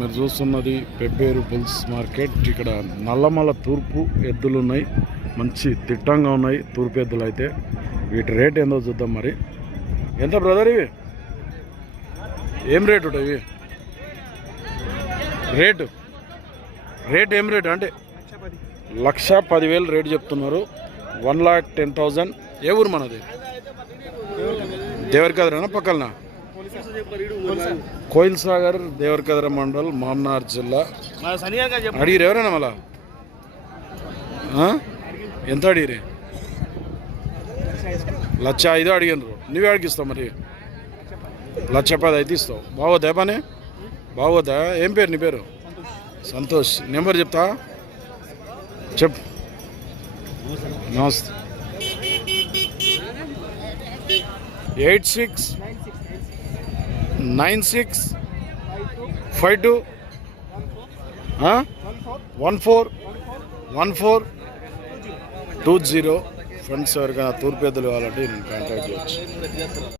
మీరు చూస్తున్నది Pebbair bulls market. ఇక్కడ నల్లమల తూర్పు ఎద్దులు ఉన్నాయి మంచి తిట్టంగా ఉన్నాయి తూర్పు ఎద్దులు అయితే. వీటి రేట్ ఏందో చూద్దాం మరి. ఎంత బ్రదర్ ఇవి? ఏం రేట్ ఉంటాయి ఇవి? రేటు? రేట్ ఏం రేటు? అంటే లక్ష పదివేలు రేటు చెప్తున్నారు. One lakh ten thousand. ఏ ఊరు మనది? దేవరికదరేనా? పక్కలనా కోయిల్ సాగర్ దేవరకద్ర మండల్ మామ్నార్ జిల్లా. అడిగిరు ఎవరైనా మళ్ళా? ఎంత అడిగిరి? లక్ష ఐదు అడిగినారు. నువ్వే అడిగిస్తావు మరి. లక్ష పది అయితే ఇస్తావు. బాగోదా పని? బాగోదా? ఏం పేరు నీ పేరు? సంతోష్. నెంబర్ చెప్తా? చెప్పు. నమస్తే. Eight six nine six five two one four one four two zero. Friends ఎవరికైనా తూర్పు ఎద్దులు కావాలంటే నేను కాంటాక్ట్ చేయొచ్చు.